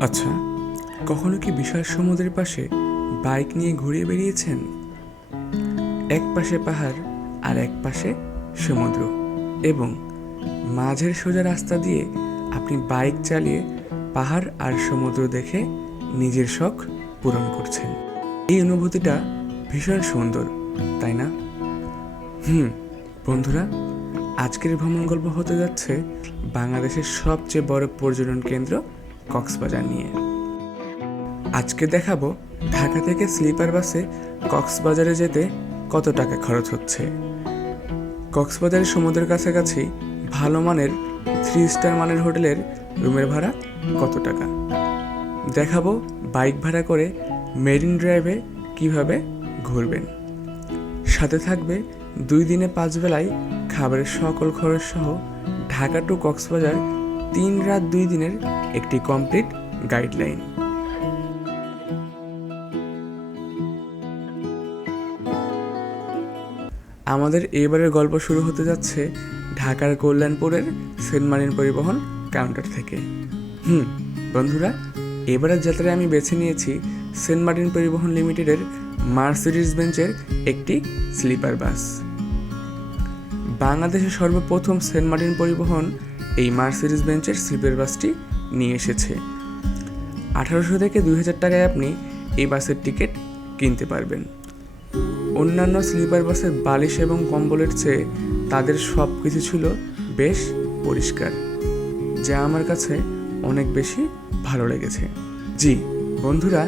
আচ্ছা কখনো কি বিশাল সমুদ্রের পাশে বাইক নিয়ে ঘুরে বেরিয়েছেন এক পাশে পাহাড় আর এক পাশে সমুদ্র এবং মাঝের সোজা রাস্তা দিয়ে আপনি বাইক চালিয়ে পাহাড় আর সমুদ্র দেখে নিজের শখ পূরণ করছেন। এই অনুভূতিটা ভীষণ সুন্দর, তাই না? হুম, বন্ধুরা, আজকের ভ্রমণ গল্প হতে যাচ্ছে বাংলাদেশের সবচেয়ে বড় পর্যটন কেন্দ্র কক্সবাজার নিয়ে। আজকে দেখাবো ঢাকা থেকে স্লিপার বাসে কক্সবাজারে যেতে কত টাকা খরচ হচ্ছে। কক্সবাজারের সমুদ্রের কাছাকাছি ভালো মানের থ্রি স্টার মানের হোটেলের রুমের ভাড়া কত টাকা? দেখাবো বাইক ভাড়া করে মেরিন ড্রাইভে কীভাবে ঘুরবেন। সাথে থাকবে দুই দিনে পাঁচ বেলায় খাবারের সকল খরচ সহ ঢাকা টু কক্সবাজার তিন রাত দুই দিনের একটি কমপ্লিট গাইডলাইন আমাদের এবারের গল্প শুরু হতে যাচ্ছে ঢাকার কল্যাণপুরের সেন্ট মার্টিন পরিবহন কাউন্টার থেকে। হুম, বন্ধুরা, এবারের যাত্রায় আমি বেছে নিয়েছি সেন্ট মার্টিন পরিবহন লিমিটেডের মার্সিডিজ বেঞ্চের একটি স্লিপার বাস। বাংলাদেশের সর্বপ্রথম সেন্ট মার্টিন পরিবহন এই মার্সিডিজ বেঞ্চের স্লিপার বাসটি নিয়ে এসেছে। আঠারোশো থেকে দুই হাজার টাকায় আপনি এই বাসের টিকিট কিনতে পারবেন। অন্যান্য স্লিপার বাসের বালিশ এবং কম্বলের চেয়ে তাদের সব কিছু ছিল বেশ পরিষ্কার, যা আমার কাছে অনেক বেশি ভালো লেগেছে। জি, বন্ধুরা,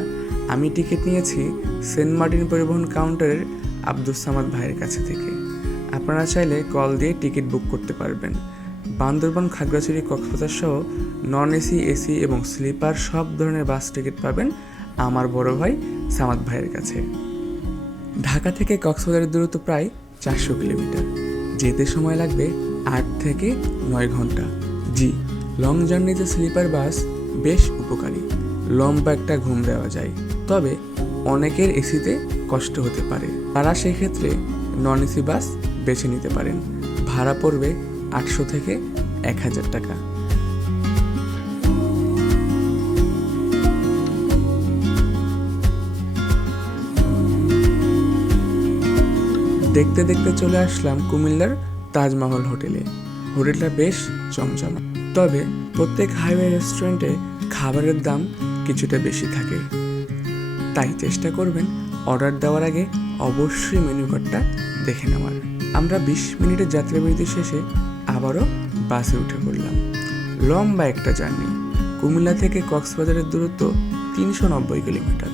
আমি টিকিট নিয়েছি সেন্ট মার্টিন পরিবহন কাউন্টারের আব্দুস সামাদ ভাইয়ের কাছে থেকে। আপনারা চাইলে কল দিয়ে টিকিট বুক করতে পারবেন। বান্দরবান, খাগড়াছড়ি কক্সবাজার সহ নন এসি এসি এবং স্লিপার সব ধরনের বাস টিকিট পাবেন আমার বড় ভাই সামাদ ভাইয়ের কাছে। ঢাকা থেকে কক্সবাজারের দূরত্ব প্রায় চারশো কিলোমিটার। যেতে সময় লাগবে আট থেকে নয় ঘণ্টা। জি, লং জার্নিতে স্লিপার বাস বেশ উপকারী। লম্বা একটা ঘুম দেওয়া যায়। তবে অনেকের এসিতে কষ্ট হতে পারে। তারা সেক্ষেত্রে নন এসি বাস বেছে নিতে পারেন। ভাড়া পড়বে আটশো থেকে এক হাজার টাকা। দেখতে দেখতে চলে আসলাম কুমিল্লার তাজমহল হোটেলে। হোটেলটা বেশ চমচমা তবে প্রত্যেক হাইওয়ে রেস্টুরেন্টে খাবারের দাম কিছুটা বেশি থাকে। তাই চেষ্টা করবেন অর্ডার দেওয়ার আগে অবশ্যই মেনু কার্ডটা দেখে নেওয়ার। আমরা বিশ মিনিটের যাত্রাবিরতি শেষে আবারও বাসে উঠে পড়লাম। লম্বা একটা জার্নি। কুমিল্লা থেকে কক্সবাজারের দূরত্ব তিনশো নব্বই কিলোমিটার।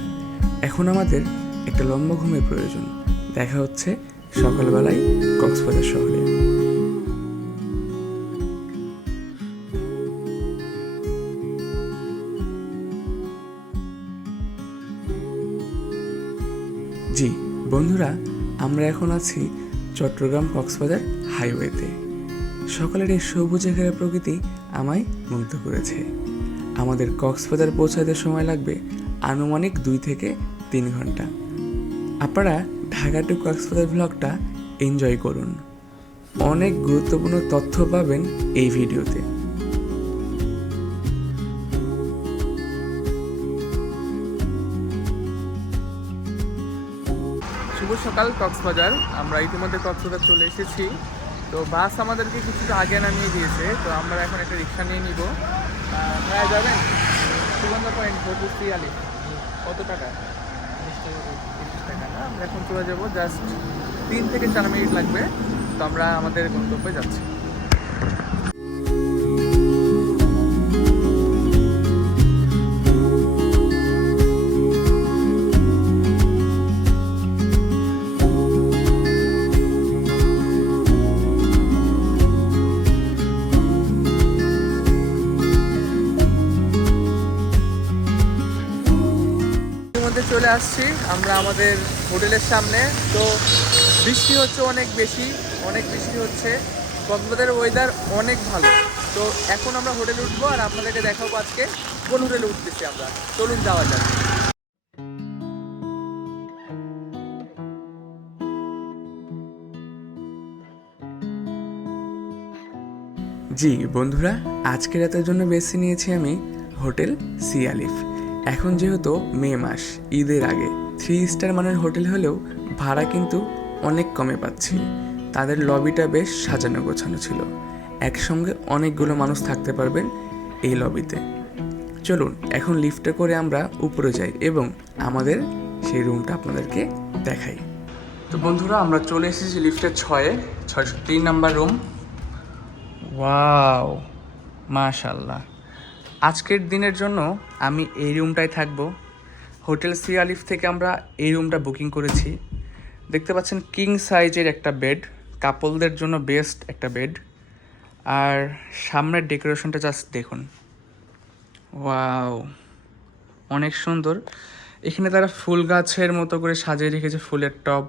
এখন আমাদের একটা লম্বা ঘুমের প্রয়োজন। দেখা হচ্ছে সকালবেলায় কক্সবাজার শহরে। জি, বন্ধুরা, আমরা এখন আছি চট্টগ্রাম কক্সবাজার হাইওয়েতে। সকালের এই সবুজে ঘেরা প্রকৃতি আমায় মুগ্ধ করেছে। আমাদের কক্সবাজার পৌঁছাতে সময় লাগবে আনুমানিক দুই থেকে তিন ঘণ্টা। আপনারা ঢাকা টু কক্সবাজার ব্লগটা এনজয় করুন। অনেক গুরুত্বপূর্ণ তথ্য পাবেন এই ভিডিওতে। শুভ সকাল কক্সবাজার। আমরা ইতিমধ্যে কক্সবাজার চলে এসেছি। তো বাস আমাদেরকে কিছুটা আগে নামিয়ে দিয়েছে তো আমরা এখন একটা রিক্সা নিয়ে নিব। হ্যাঁ যাবেন। সুগন্ধা পয়েন্ট ভোজপুর শ্রিয়ালি কত টাকা? তিরিশ টাকা না? আমরা এখন চলে যাব জাস্ট তিন থেকে চার মিনিট লাগবে। তো আমরা আমাদের গন্তব্যে যাচ্ছি। আসছি, আমরা আমাদের হোটেলের সামনে। তো বৃষ্টি হচ্ছে অনেক বেশি, অনেক বৃষ্টি হচ্ছে। কক্সবাজারের ওয়েদার অনেক ভালো। তো এখন আমরা হোটেলে উঠবো আর আপনাদেরকে দেখাবো আজকে কোন হোটেলে উঠতেছি আমরা। চলুন যাওয়া যাক। জি, বন্ধুরা, আজকের রাতের জন্য বেছে নিয়েছি আমি হোটেল সিয়ালিফ। এখন যেহেতু মে মাস, ঈদের আগে থ্রি স্টার মানের হোটেল হলেও ভাড়া কিন্তু অনেক কমে পাচ্ছি। তাদের লবিটা বেশ সাজানো গোছানো ছিল। একসঙ্গে অনেকগুলো মানুষ থাকতে পারবেন এই লবিতে। চলুন, এখন লিফটে করে আমরা উপরে যাই এবং আমাদের সেই রুমটা আপনাদেরকে দেখাই। তো বন্ধুরা, আমরা চলে এসেছি লিফটের ছয়ে ছয়শো তিন নাম্বার রুম ওয়াও মাশাল্লাহ। আজকের দিনের জন্য আমি এই রুমটায় থাকব। হোটেল সি আলিফ থেকে আমরা এই রুমটা বুকিং করেছি। দেখতে পাচ্ছেন কিং সাইজের একটা বেড, কাপলদের জন্য বেস্ট একটা বেড। আর সামনের ডেকোরেশনটা জাস্ট দেখুন। ওয়াও, অনেক সুন্দর। এখানে তারা ফুল গাছের মতো করে সাজিয়ে রেখেছে ফুলের টব।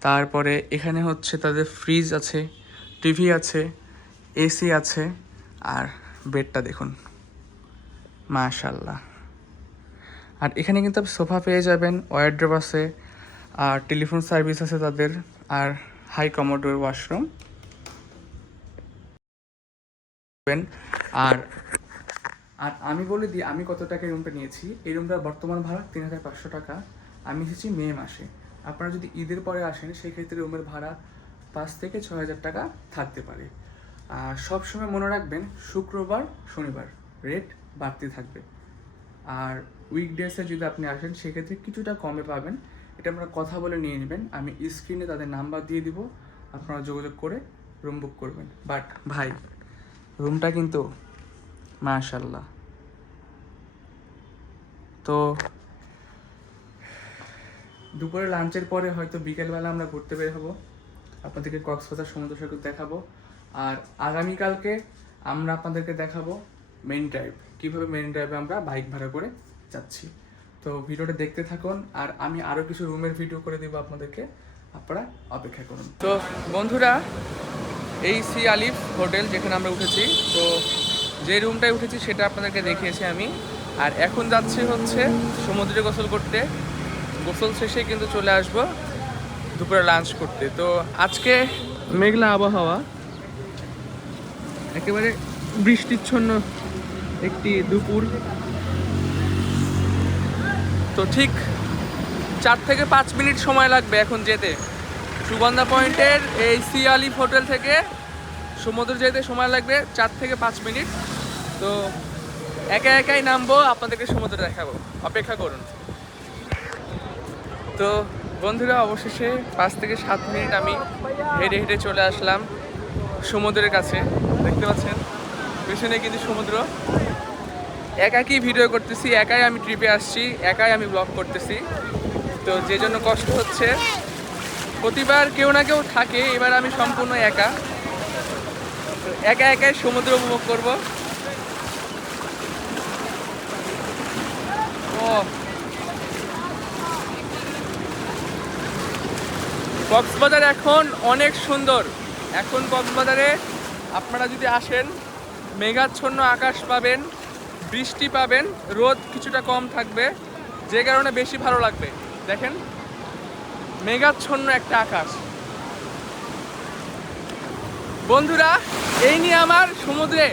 তারপরে এখানে হচ্ছে তাদের ফ্রিজ আছে, টিভি আছে, এসি আছে, আর বেডটা দেখুন। মাশাল্লাহ আর এখানে কিন্তু আপনি সোফা পেয়ে যাবেন ওয়ারড্রপ আছে, আর টেলিফোন সার্ভিস আছে তাদের, আর হাই কমোডোর ওয়াশরুম আর আর আমি বলে দিই, আমি কত টাকা রুমটা নিয়েছি? এই রুমটার বর্তমান ভাড়া তিন হাজার পাঁচশো টাকা। আমি এসেছি মে মাসে। আপনারা যদি ঈদের পরে আসেন সেই ক্ষেত্রে রুমের ভাড়া পাঁচ থেকে ছয় হাজার টাকা থাকতে পারে। আর সবসময় মনে রাখবেন, শুক্রবার, শনিবার। রেট বাড়তে থাকবে। আর উইকডেসে যদি আপনি আসেন, সেক্ষেত্রে কিছুটা কমে পাবেন। এটা আপনারা কথা বলে নিয়ে নেবেন। আমি স্ক্রিনে তাদের নাম্বার দিয়ে দিব। আপনারা যোগাযোগ করে রুম বুক করবেন। বাট ভাই রুমটা কিন্তু মাশাল্লাহ তো দুপুরে লাঞ্চের পরে হয়তো বিকেলবেলা আমরা ঘুরতে বের হব। আপনাদেরকে কক্সবাজার সমুদ্র সৈকত দেখাবো। আর আগামীকালকে আমরা আপনাদেরকে দেখাবো মেন ড্রাইভ কীভাবে মেন ড্রাইভে আমরা বাইক ভাড়া করে যাচ্ছি। তো ভিডিওটা দেখতে থাকুন, আর আমি আরও কিছু রুমের ভিডিও করে দেবো আপনাদেরকে, আপনারা অপেক্ষা করুন। তো বন্ধুরা, এই সি আলিফ হোটেল যেখানে আমরা উঠেছি, তো যে রুমটায় উঠেছি সেটা আপনাদেরকে দেখিয়েছি আমি। আর এখন যাচ্ছি হচ্ছে সমুদ্রে গোসল করতে। গোসল শেষে কিন্তু চলে আসব দুপুরে লাঞ্চ করতে। তো আজকে মেঘলা আবহাওয়া, একেবারে বৃষ্টিচ্ছন্ন একটি দুপুর। তো ঠিক চার থেকে পাঁচ মিনিট সময় লাগবে এখন যেতে। সুগন্ধা পয়েন্টের এই সি আলিফ হোটেল থেকে সমুদ্র যেতে সময় লাগবে চার থেকে পাঁচ মিনিট। তো একা একাই নামবো, আপনাদেরকে সমুদ্র দেখাবো। অপেক্ষা করুন। তো বন্ধুরা, অবশেষে পাঁচ থেকে সাত মিনিট আমি হেঁটে হেঁটে চলে আসলাম সমুদ্রের কাছে। দেখতে পাচ্ছেন? পেছনে কিন্তু সমুদ্র। একাকই ভিডিও করতেছি, একাই আমি ট্রিপে আসছি, একাই আমি ব্লগ করতেছি। তো যে জন্য কষ্ট হচ্ছে। প্রতিবার কেউ না কেউ থাকে, এবার আমি সম্পূর্ণ একা। একা একাই সমুদ্র উপভোগ করব। ও। কক্সবাজার এখন অনেক সুন্দর। এখন কক্সবাজারে আপনারা যদি আসেন, মেঘাচ্ছন্ন আকাশ পাবেন। বৃষ্টি পাবেন, রোদ কিছুটা কম থাকবে, যে কারণে বেশি ভালো লাগবে। দেখেন, মেঘাচ্ছন্ন একটা আকাশ। বন্ধুরা, এই নিয়ে আমার সমুদ্রে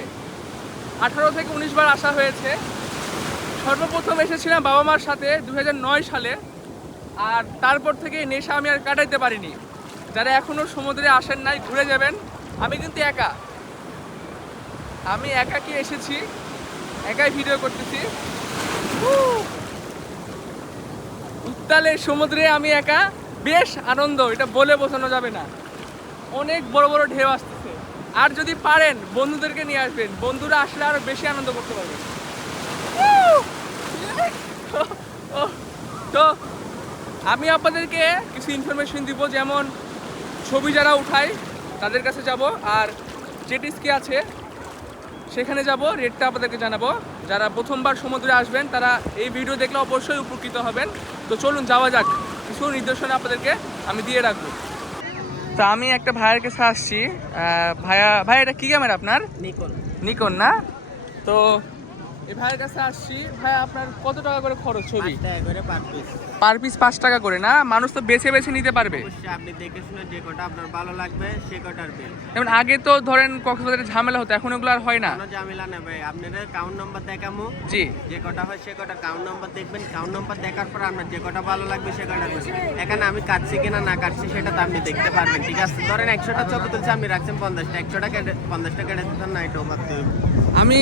আঠারো থেকে উনিশ বার আসা হয়েছে। সর্বপ্রথম এসেছিলাম বাবা মার সাথে দু হাজার নয় সালে, আর তারপর থেকে নেশা আমি আর কাটাইতে পারিনি। যারা এখনও সমুদ্রে আসেন নাই, ঘুরে যাবেন। আমি কিন্তু একা। আমি একাকি এসেছি? একাই ভিডিও করতেছি। উত্তালের সমুদ্রে আমি একা, বেশ আনন্দ, এটা বলে বোঝানো যাবে না। অনেক বড় বড় ঢেউ আসতেছে। আর যদি পারেন, বন্ধুদেরকে নিয়ে আসবেন। বন্ধুরা আসলে আরও বেশি আনন্দ করতে পারবেন! তো আমি আপনাদেরকে কিছু ইনফরমেশন দিব, যেমন ছবি যারা উঠায়, তাদের কাছে যাব। আর জেট স্কি আছে। সেখানে যাব রেটটা আপনাদেরকে জানাব। যারা প্রথমবার সমুদ্রে আসবেন তারা এই ভিডিও দেখলে অবশ্যই উপকৃত হবেন। তো চলুন যাওয়া যাক। কিছু নির্দেশনা আপনাদেরকে আমি দিয়ে রাখব। তো আমি একটা ভাইয়ের কাছে আসছি। ভাইয়া ভাইয়া ভাই এটা কী ক্যামেরা আপনার? নিকন নিকন না? তো এই ভাইয়ের কাছে আসছি। ভাই আপনার কত টাকা করে খরচ ছবি? Per piece. পার পিস পাঁচ টাকা করে না? মানুষ তো বেছে বেছে নিতে পারবে। আপনি দেখে শুনে যে কটা আপনার ভালো লাগবে সে কটার বিল যেমন আগে তো ধরেন কক্সবাজারে ঝামেলা হতো এখন ওগুলো আর হয় না। কোনো ঝামেলা নেই ভাই আপনারা কাউন্ট নাম্বার দেখামো। জি। যে কটা হয় সে কটা কাউন্ট নাম্বার দেখবেন। কাউন্ট নাম্বার দেখার পর আপনার যে কটা ভালো লাগবে সে কটা এখানে আমি কাটছি কিনা না কাটছি সেটা তো আপনি দেখতে পারবেন ঠিক আছে? ধরেন একশোটা ছবি তুলছে আমি রাখছেন পঞ্চাশটা। একশোটা কেটে পঞ্চাশটা কেটে দিতেন না এটাও বাদ আমি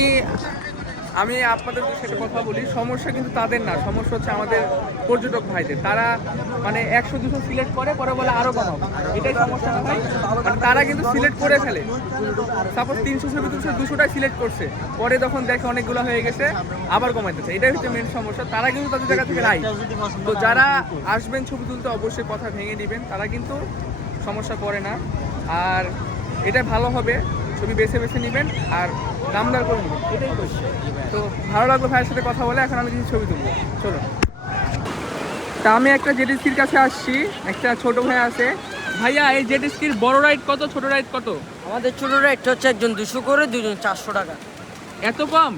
আমি আপনাদের সাথে কথা বলি, সমস্যা কিন্তু তাদের না, সমস্যা হচ্ছে আমাদের পর্যটক ভাইদের। তারা মানে একশো, দুশো সিলেক্ট করে, পরে বলে আরও কমাও এটাই সমস্যা না ভাই। মানে তারা কিন্তু সিলেক্ট করে ফেলে। সাপোজ তিনশো ছবি তুলছে দুশোটাই সিলেক্ট করছে। পরে যখন দেখে অনেকগুলো হয়ে গেছে, আবার কমাইতেছে এটাই হচ্ছে মেন সমস্যা। তারা কিন্তু তাদের জায়গা থেকে রাইট তো যারা আসবেন ছবি তুলতে, অবশ্যই কথা ভেঙে দিবেন। তারা কিন্তু সমস্যা করে না। আর এটা ভালো হবে। ছবি বেছে বেছে নেবেন আর দামদার করে নেবেন। এটাই করছে তো ভালো লাগল ভাইয়ের সাথে কথা বলে এখন আমি কিছু ছবি তুলবো। চলো। তা আমি একটা জেটিস্কির কাছে আসছি একটা ছোট ভাই আছে। ভাইয়া এই জেটিস্কির বড় রাইড কত ছোট রাইড কত? আমাদের ছোটরা একটা হচ্ছে একজন দুশো করে দুজন চারশো টাকা। এত কম?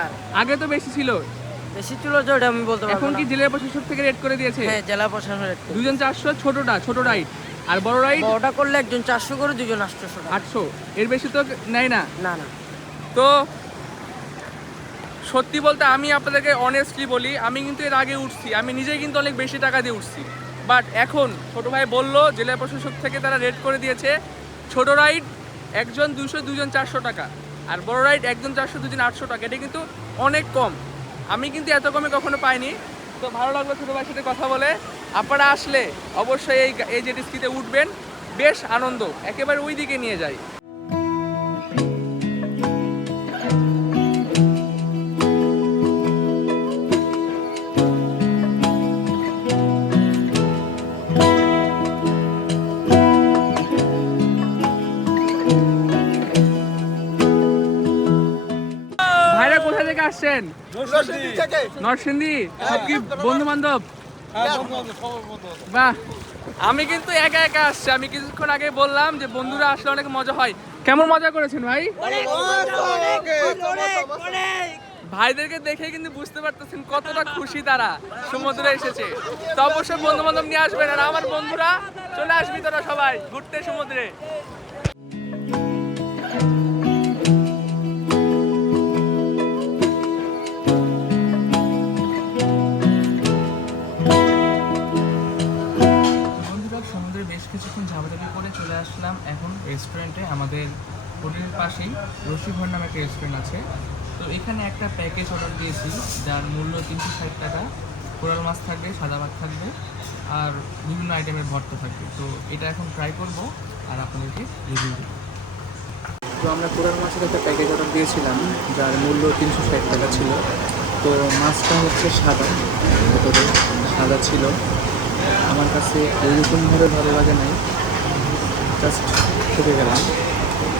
আর আগে তো বেশি ছিল। বেশি ছিল যে ওটা আমি বলতে পারব এখন কি। জেলা প্রশাসক থেকে রেট করে দিয়েছে? হ্যাঁ জেলা প্রশাসন করে। দুজন চারশো ছোটটা ছোট রাইড। আর বড় রাইড? বড়টা করলে একজন চারশো করে দুজন আটশোশো আটশো? এর বেশি তো নেয় না? না না। তো সত্যি বলতে আমি আপনাদেরকে অনেস্টলি বলি আমি কিন্তু এর আগে উঠছি। আমি নিজেই কিন্তু অনেক বেশি টাকা দিয়ে উঠছি। বাট এখন ছোট ভাই বলল জেলা প্রশাসক থেকে তারা রেট করে দিয়েছে ছোট রাইড একজন দুশো দুজন চারশো টাকা। আর বড় রাইড একজন চারশো দুজন আটশো টাকা। এটা কিন্তু অনেক কম। আমি কিন্তু এত কমে কখনো পাইনি। তো ভালো লাগল ছোটো ভাইয়ের সাথে কথা বলে। আপনারা আসলে অবশ্যই এই এই জেটিস্কিতে উঠবেন বেশ আনন্দ একেবারে ওই দিকে নিয়ে যায় ভাইরা কোথা থেকে আসছেন? নরসিংদী সব কি বন্ধু বান্ধব বাহ। আমি কিন্তু একা একা আসছি। আমি কিছুক্ষণ আগে বললাম যে বন্ধুরা আসলে অনেক মজা হয়। কেমন মজা করেছেন ভাই? ভাইদেরকে দেখে কিন্তু বুঝতে পারতেছেন কতটা খুশি তারা। সমুদ্রে এসেছে। তো অবশ্যই বন্ধু বান্ধব নিয়ে আসবেন। আর আমার বন্ধুরা চলে আসবি তোরা সবাই ঘুরতে সমুদ্রে। আমাদের হোটেলের পাশেই রশিঘর নামে একটা রেস্টুরেন্ট আছে। তো এখানে একটা প্যাকেজ অর্ডার দিয়েছি, যার মূল্য তিনশো ষাট টাকা। কোরাল মাছ থাকবে, সাদা ভাত থাকবে, আর বিভিন্ন আইটেমের ভর্তা থাকবে। তো এটা এখন ট্রাই করব, আর আপনাদেরকে রিভিউ দেবো। তো আমরা কোরাল মাছের একটা প্যাকেজ অর্ডার দিয়েছিলাম, যার মূল্য তিনশো ষাট টাকা ছিল। তো মাছটা হচ্ছে সাদা, ভেতরে সাদা ছিল। আমার কাছে ওইরকমভাবে ভালো লাগে নাই জাস্ট খেতে গেলাম।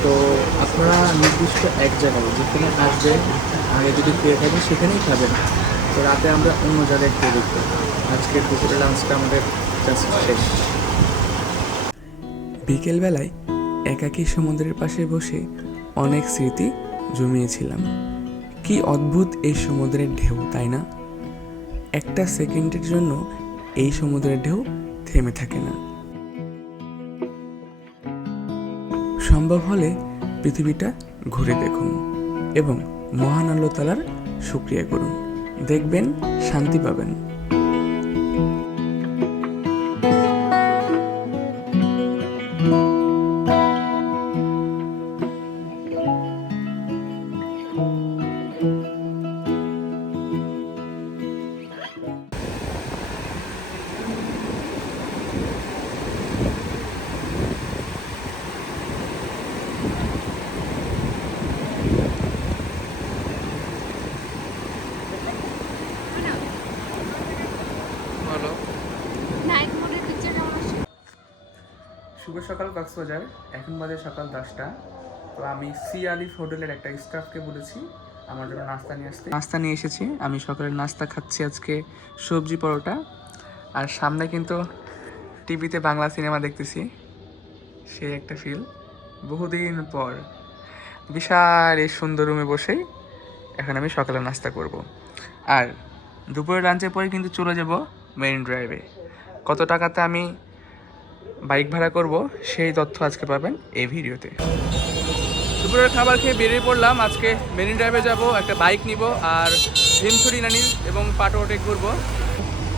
তো আপনারা নির্দিষ্ট এক জায়গায় যেখানে আসবেন, আগে যদি খেয়ে থাকেন সেখানেই খাবেন। তো রাতে আমরা অন্য জায়গায় খেয়ে দেখব। আজকের দুপুরে লাঞ্চটা আমাদের জাস্ট শেষ। বিকেলবেলায় একাকী সমুদ্রের পাশে বসে অনেক স্মৃতি জমিয়েছিলাম। কি অদ্ভুত এই সমুদ্রের ঢেউ, তাই না? একটা সেকেন্ডের জন্য এই সমুদ্রের ঢেউ থেমে থাকে না। সম্ভব হলে পৃথিবীটা ঘুরে দেখুন এবং মহান আল্লাহ তালার শুক্রিয়া করুন। দেখবেন শান্তি পাবেন। শুভ সকাল কক্সবাজার। এখন বাজে সকাল দশটা। তো আমি সি আলিফ হোটেলের একটা স্টাফকে বলেছি, আমার জন্য নাস্তা নিয়ে আসতে। নাস্তা নিয়ে এসেছি। আমি সকালের নাস্তা খাচ্ছি আজকে সবজি পরোটা। আর সামনে কিন্তু টিভিতে বাংলা সিনেমা দেখতেছি। সেই একটা ফিল বহুদিন পর। বিশাল এই সুন্দর রুমে বসেই এখন আমি সকালে নাস্তা করব। আর দুপুরে লাঞ্চের পরে কিন্তু চলে যাব মেরিন ড্রাইভে কত টাকাতে আমি বাইক ভাড়া করব সেই তথ্য আজকে পাবেন এই ভিডিওতে। দুপুরের খাবার খেয়ে বেরিয়ে পড়লাম। আজকে মেরিন ড্রাইভে যাব একটা বাইক নিব আর ভীমছড়ি নানি এবং পাটোয়াটে ঘুরবো।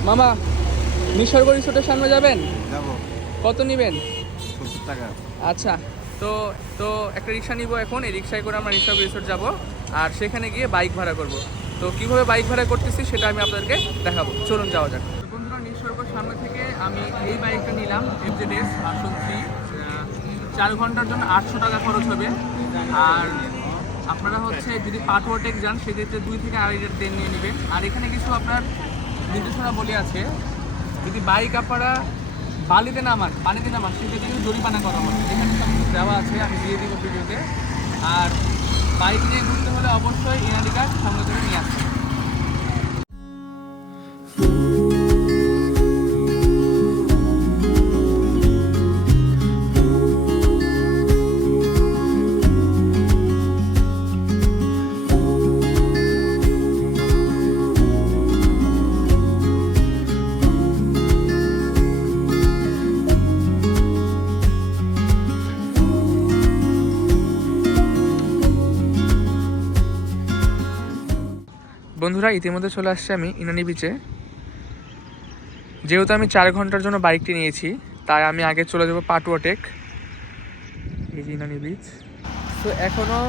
মামা নিসর্গ রিসোর্টের সামনে যাবেন? যাব। কত নেবেন? টাকা। আচ্ছা তো তো একটা রিক্সা নিব এখন। এই রিক্সায় করে আমরা নিসর্গ রিসোর্ট যাব আর সেখানে গিয়ে বাইক ভাড়া করব। তো কীভাবে বাইক ভাড়া করতেছি সেটা আমি আপনাদেরকে দেখাবো। চলুন যাওয়া যাক। বন্ধুরা নিসর্গ সামনে থেকে আমি এই বাইকটা নিলাম এফজেডএস ভার্সন থ্রি চার ঘণ্টার জন্য আটশো টাকা খরচ হবে। আর আপনারা হচ্ছে যদি পাটওয়াটেক যান, সেক্ষেত্রে দুই থেকে আড়াই লিটার তেল নিয়ে নেবেন। আর এখানে কিছু আপনার নির্দেশনা বলে আছে, যদি বাইক আপনারা বালিতে নামান, পানিতে নামান, সেক্ষেত্রে কিন্তু জরিমানা করা হবে। এখানে সব কিছু দেওয়া আছে, আমি দিয়ে দিব ভিডিওতে। আর বাইক নিয়ে ঘুরতে হলে অবশ্যই এনআইডি কার্ড সঙ্গে করে নিয়ে আসতে বন্ধুরা, ইতিমধ্যে চলে আসছে আমি ইনানি বিচে যেহেতু আমি চার ঘণ্টার জন্য বাইকটি নিয়েছি, তাই আমি আগে চলে যাব পাটুয়াটেক। এই যে ইনানি বিচ তো এখনও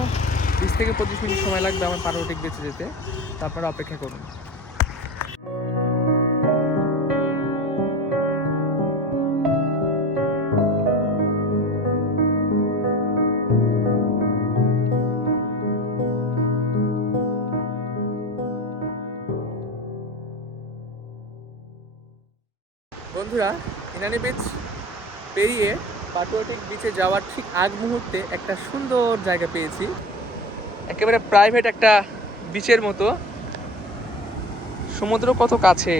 বিশ থেকে পঁচিশ মিনিট সময় লাগবে আমার পাটুয়াটেক বেঁচে যেতে। তারপরে অপেক্ষা করুন। ইনানি বিচ পেরিয়ে পাটুয়াটিক বিচে যাওয়ার ঠিক আগ মুহূর্তে একটা সুন্দর জায়গা পেয়েছি। একেবারে প্রাইভেট একটা বিচের মতো। সমুদ্র কত কাছে?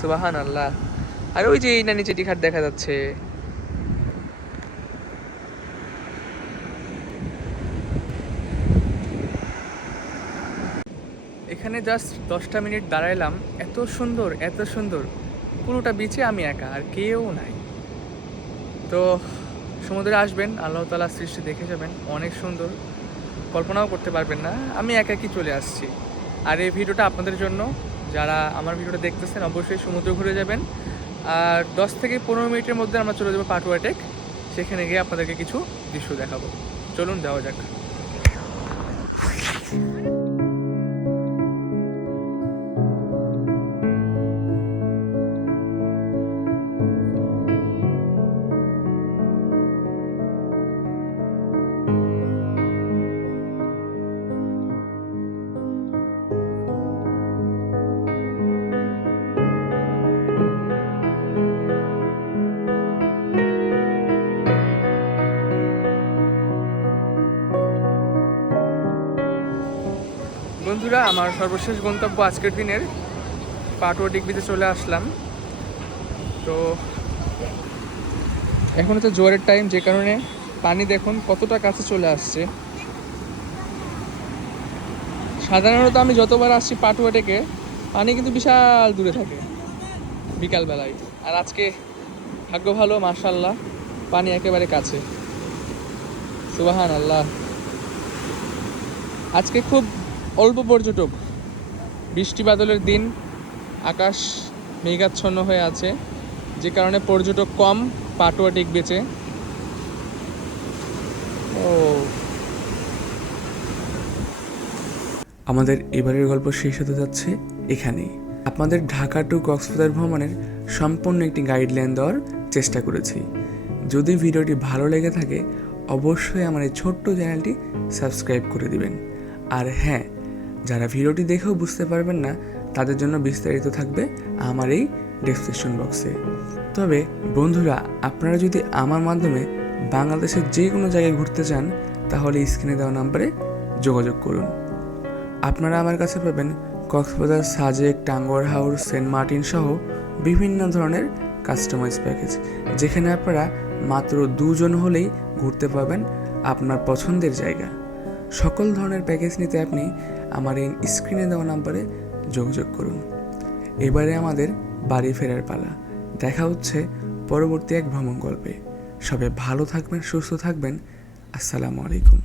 সুবাহান আল্লাহ আর ওই যে ইনানি চেটিঘাট দেখা যাচ্ছে। এখানে জাস্ট দশটা মিনিট দাঁড়াইলাম। এত সুন্দর এত সুন্দর। পুরোটা বিচে আমি একা, আর কেউ নাই। তো সমুদ্রে আসবেন, আল্লাহ তালা সৃষ্টি দেখে যাবেন, অনেক সুন্দর। কল্পনাও করতে পারবেন না, আমি একাকি চলে আসছি। আর এই ভিডিওটা আপনাদের জন্য, যারা আমার ভিডিওটা দেখতেছেন, অবশ্যই সমুদ্র ঘুরে যাবেন। আর দশ থেকে পনেরো মিনিটের মধ্যে আমরা চলে যাব পাটুয়াটেক, সেখানে গিয়ে আপনাদেরকে কিছু দৃশ্য দেখাবো। চলুন, যাওয়া যাক। বন্ধুরা, আমার সর্বশেষ গন্তব্য আজকের দিনের পাটুয়া ডিগ্রিতে চলে আসলাম। তো এখন তো জোয়ারের টাইম যে কারণে পানি দেখুন কতটা কাছে চলে আসছে। সাধারণত আমি যতবার আসছি পাটুয়া ডেকে, পানি কিন্তু বিশাল দূরে থাকে বিকালবেলায়। আর আজকে ভাগ্য ভালো মার্শাল্লাহ পানি একেবারে কাছে। সুবাহান আল্লাহ আজকে খুব অল্প পর্যটক। বৃষ্টি বাদলের দিন আকাশ মেঘাচ্ছন্ন হয়ে আছে, যে কারণে পর্যটক কম পাটুয়া টিক বেচে। ও। আমাদের এবারের গল্প শেষ হতে যাচ্ছে এখানেই। আপনাদের ঢাকা টু কক্সবাজার ভ্রমণের সম্পূর্ণ একটি গাইডলাইন দেওয়ার চেষ্টা করেছি। যদি ভিডিওটি ভালো লেগে থাকে, অবশ্যই আমার এই ছোট্ট চ্যানেলটি সাবস্ক্রাইব করে দিবেন। আর হ্যাঁ যারা ভিডিওটি দেখেও বুঝতে পারবেন না, তাদের জন্য বিস্তারিত থাকবে আমার এই ডেসক্রিপশন বক্সে তবে বন্ধুরা, আপনারা যদি আমার মাধ্যমে বাংলাদেশের যে কোনো জায়গায় ঘুরতে চান, তাহলে স্ক্রিনে দেওয়া নাম্বারে যোগাযোগ করুন। আপনারা আমার কাছে পাবেন Cox's Bazar, Sajek, Tanguar house Saint Martin সহ বিভিন্ন ধরনের কাস্টমাইজ প্যাকেজ যেখানে আপনারা মাত্র দুজন হলেই ঘুরতে পাবেন আপনার পছন্দের জায়গা। সকল ধরনের প্যাকেজ নিতে আপনি আমার এই স্ক্রিনে দেওয়া নাম্বারে যোগাযোগ করুন। এবারে আমাদের বাড়ি ফেরার পালা। দেখা হচ্ছে পরবর্তী এক ভ্রমণ গল্পে। সবাই ভালো থাকবেন, সুস্থ থাকবেন। আসসালামু আলাইকুম।